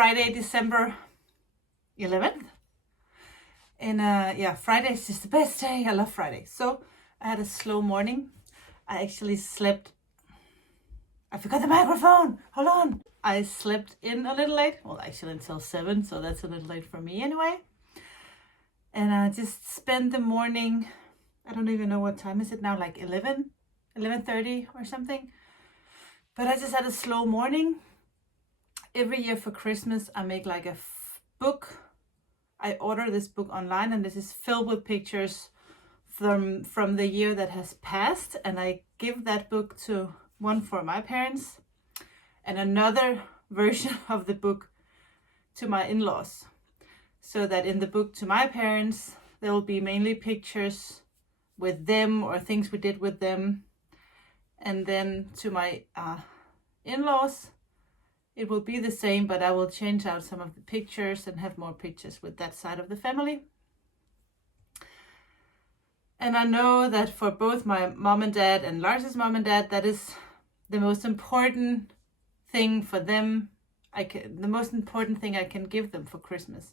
Friday, December 11th. And yeah, Friday is just the best day. I love Friday. So I had a slow morning. I actually slept. I forgot the microphone. Hold on. I slept in a little late. Well, actually until 7, so that's a little late for me anyway. And I just spent the morning. I don't even know what time is it now, like 11:30 or something. But I just had a slow morning. Every year for Christmas, I make like a book. I order this book online, and this is filled with pictures from the year that has passed. And I give that book to one for my parents and another version of the book to my in-laws. So that in the book to my parents, there will be mainly pictures with them or things we did with them. And then to my in-laws, it will be the same, but I will change out some of the pictures and have more pictures with that side of the family. And I know that for both my mom and dad and Lars's mom and dad, that is the most important thing for them. The most important thing I can give them for Christmas.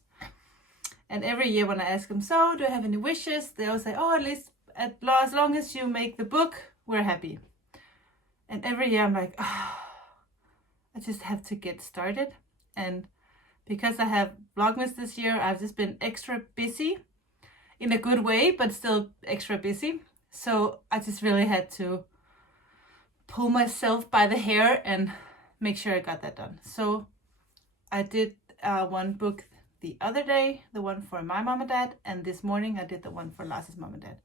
And every year when I ask them, so do I have any wishes? They all say, oh, at least as long as you make the book, we're happy. And every year I'm like, oh, I just have to get started. And because I have vlogmas this year, I've just been extra busy in a good way, but still extra busy. So I just really had to pull myself by the hair and make sure I got that done. So I did one book the other day, the one for my mom and dad, and this morning I did the one for Lars's mom and dad.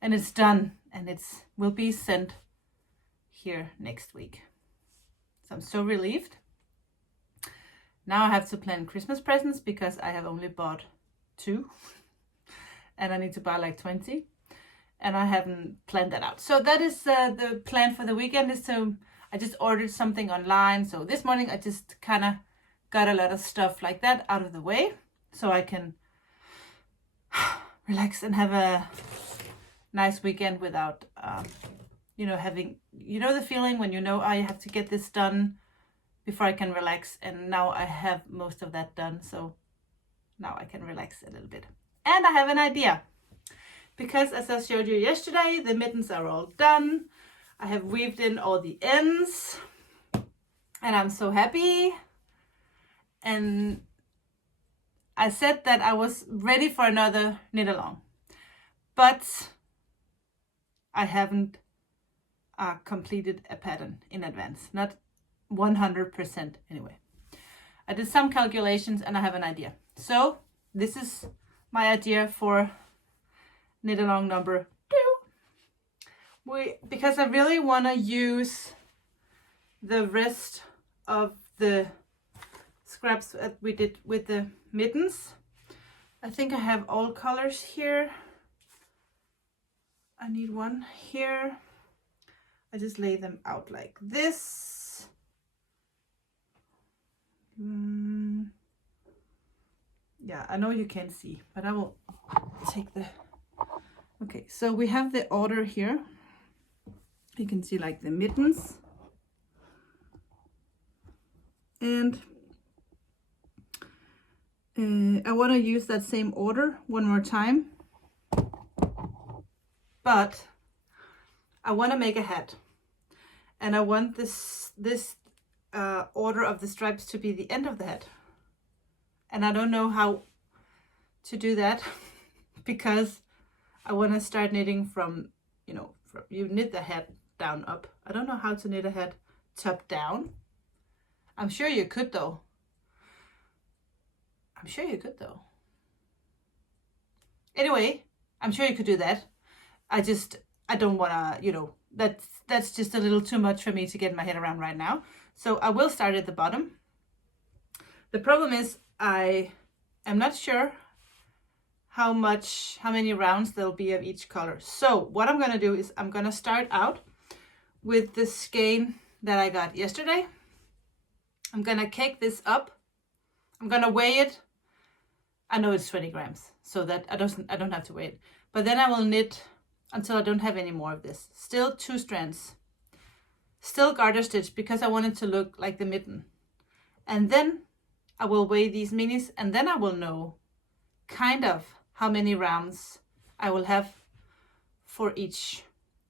And it's done, and will be sent here next week. So I'm so relieved. Now I have to plan Christmas presents because I have only bought 2 and I need to buy like 20, and I haven't planned that out. So that is the plan for the weekend. I just ordered something online. So this morning I just kind of got a lot of stuff like that out of the way so I can relax and have a nice weekend without having the feeling when I have to get this done before I can relax. And now I have most of that done, so now I can relax a little bit. And I have an idea, because as I showed you yesterday, the mittens are all done. I have weaved in all the ends and I'm so happy. And I said that I was ready for another knit along, but I haven't completed a pattern in advance, not 100% anyway. I did some calculations and I have an idea. So this is my idea for knit along number 2. Because I really want to use the rest of the scraps that we did with the mittens. I think I have all colors here. I need one here. I just lay them out like this. Yeah, I know you can't see, but I will take the... Okay, so we have the order here. You can see like the mittens. And I want to use that same order one more time. But I want to make a hat. And I want this order of the stripes to be the end of the hat. And I don't know how to do that because I want to start knitting from you knit the hat down up. I don't know how to knit a hat top down. I'm sure you could though. Anyway, I'm sure you could do that. I don't want to, that's just a little too much for me to get my head around right now. So I will start at the bottom. The problem is I am not sure how many rounds there'll be of each color. So what I'm going to do is I'm going to start out with the skein that I got yesterday. I'm going to cake this up. I'm going to weigh it. I know it's 20 grams, so that I don't have to weigh it. But then I will knit until I don't have any more of this. Still 2 strands. Still garter stitch because I want it to look like the mitten. And then I will weigh these minis, and then I will know kind of how many rounds I will have for each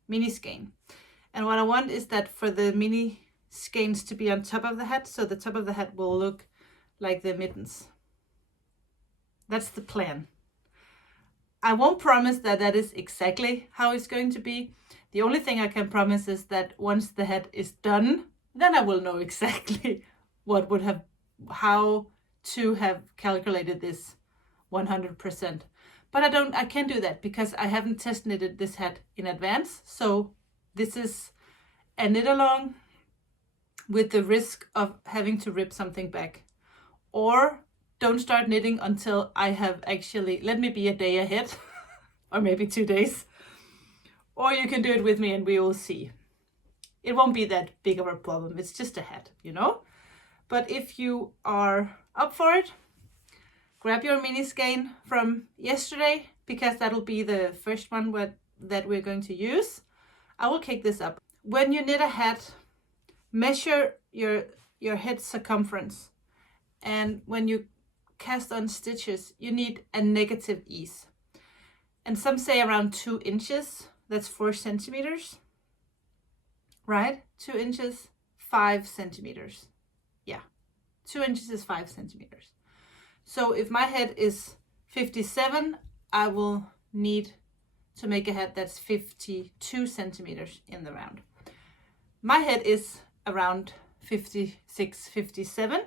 mini skein. And what I want is that for the mini skeins to be on top of the hat, so the top of the hat will look like the mittens. That's the plan. I won't promise that that is exactly how it's going to be. The only thing I can promise is that once the hat is done, then I will know exactly how to have calculated this 100%. But I can't do that because I haven't test knitted this hat in advance. So this is a knit along with the risk of having to rip something back. Or don't start knitting until I have actually, let me be a day ahead or maybe 2 days. Or you can do it with me and we will see. It won't be that big of a problem. It's just a hat, you know? But if you are up for it, grab your mini skein from yesterday because that'll be the first one that we're going to use. I will kick this up. When you knit a hat, measure your head circumference. And when you cast on stitches, you need a negative ease. And some say around 2 inches. That's 4 centimeters, right? 2 inches, 5 centimeters. Yeah, 2 inches is 5 centimeters. So if my head is 57, I will need to make a hat that's 52 centimeters in the round. My head is around 56, 57.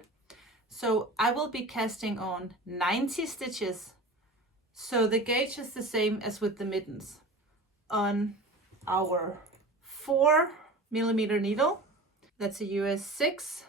So I will be casting on 90 stitches. So the gauge is the same as with the mittens on our 4mm needle. That's a US 6.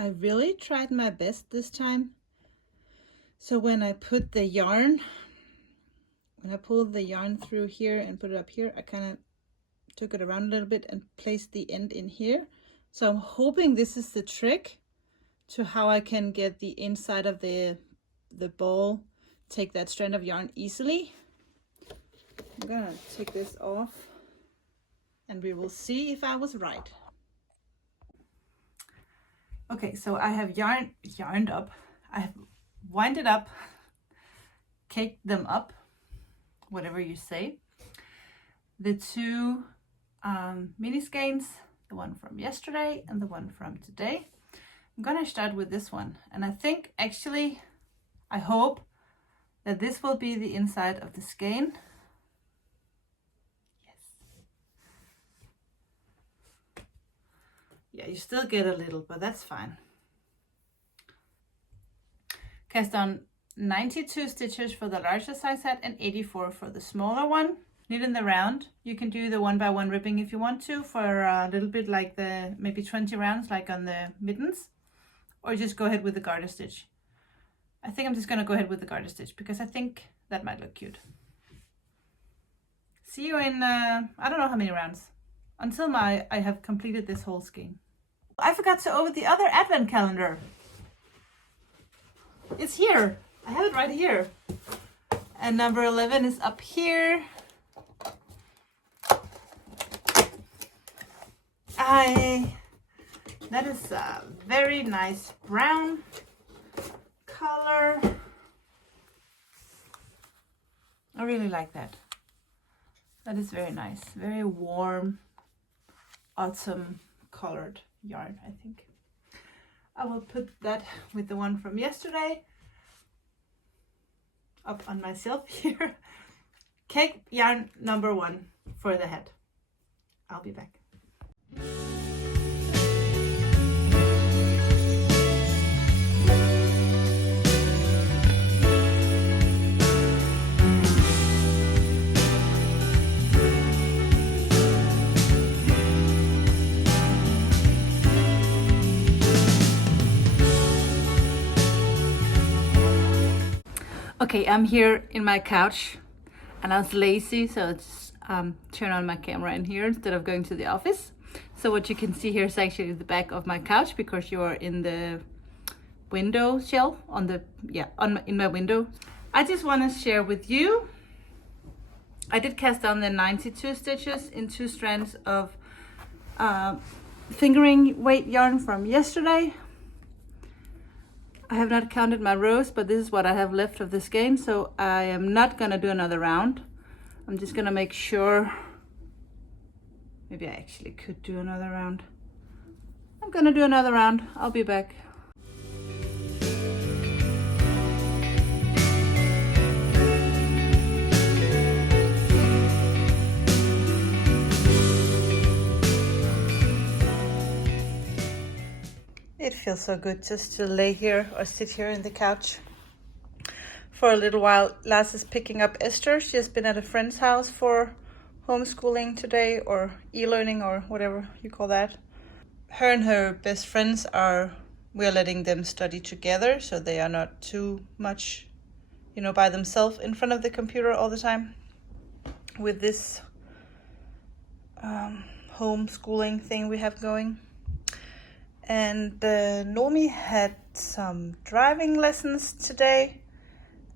I really tried my best this time. So when I put the yarn, when I pulled the yarn through here and put it up here, I kind of took it around a little bit and placed the end in here. So I'm hoping this is the trick to how I can get the inside of the ball, take that strand of yarn easily. I'm gonna take this off and we will see if I was right. Okay, so I have yarned up. I have winded up, caked them up, whatever you say. The 2 mini skeins, the one from yesterday and the one from today. I'm gonna start with this one. And I think actually, I hope that this will be the inside of the skein. Yeah, you still get a little, but that's fine. Cast on 92 stitches for the larger size hat and 84 for the smaller one. Knit in the round. You can do the 1x1 ribbing if you want to for a little bit like the maybe 20 rounds like on the mittens, or just go ahead with the garter stitch. I think I'm just gonna go ahead with the garter stitch because I think that might look cute. See you in I don't know how many rounds until I have completed this whole skein. I forgot to open the other advent calendar. It's here. I have it right here. And number 11 is up here. That is a very nice brown color. I really like that. That is very nice. Very warm, autumn colored yarn, I think. I will put that with the one from yesterday up on my shelf here. Cake yarn number 1 for the head. I'll be back. Okay, I'm here in my couch and I was lazy, so it's turn on my camera in here instead of going to the office. So what you can see here is actually the back of my couch, because you are in the window shell on the in my window. I just want to share with you, I did cast down the 92 stitches in 2 strands of fingering weight yarn from yesterday. I have not counted my rows, but this is what I have left of the skein, so I am not gonna do another round. I'm just gonna make sure, maybe I actually could do another round. I'm gonna do another round. I'll be back. It feels so good just to lay here or sit here in the couch for a little while. Lars is picking up Esther. She has been at a friend's house for homeschooling today, or e-learning, or whatever you call that. Her and her best friends we're letting them study together, so they are not too much, by themselves in front of the computer all the time with this homeschooling thing we have going. And Nomi had some driving lessons today,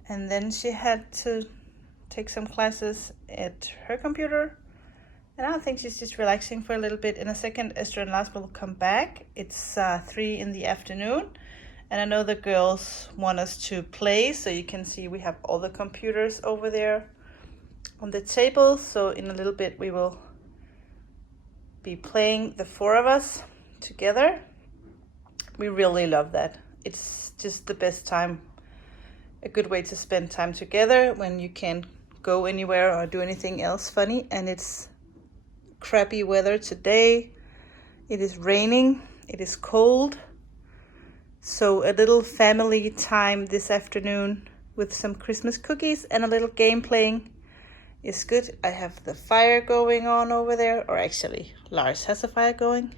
and then she had to take some classes at her computer. And I think she's just relaxing for a little bit. In a second, Esther and Lars will come back. It's 3 in the afternoon, and I know the girls want us to play, so you can see we have all the computers over there on the table. So in a little bit we will be playing, the 4 of us together. We really love that. It's just the best time, a good way to spend time together when you can't go anywhere or do anything else funny. And it's crappy weather today. It is raining, it is cold. So a little family time this afternoon with some Christmas cookies and a little game playing is good. I have the fire going on over there, or actually Lars has a fire going.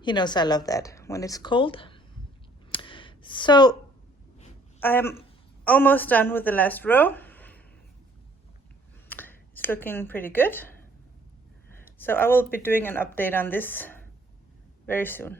He knows I love that when it's cold. So I am almost done with the last row. It's looking pretty good. So I will be doing an update on this very soon.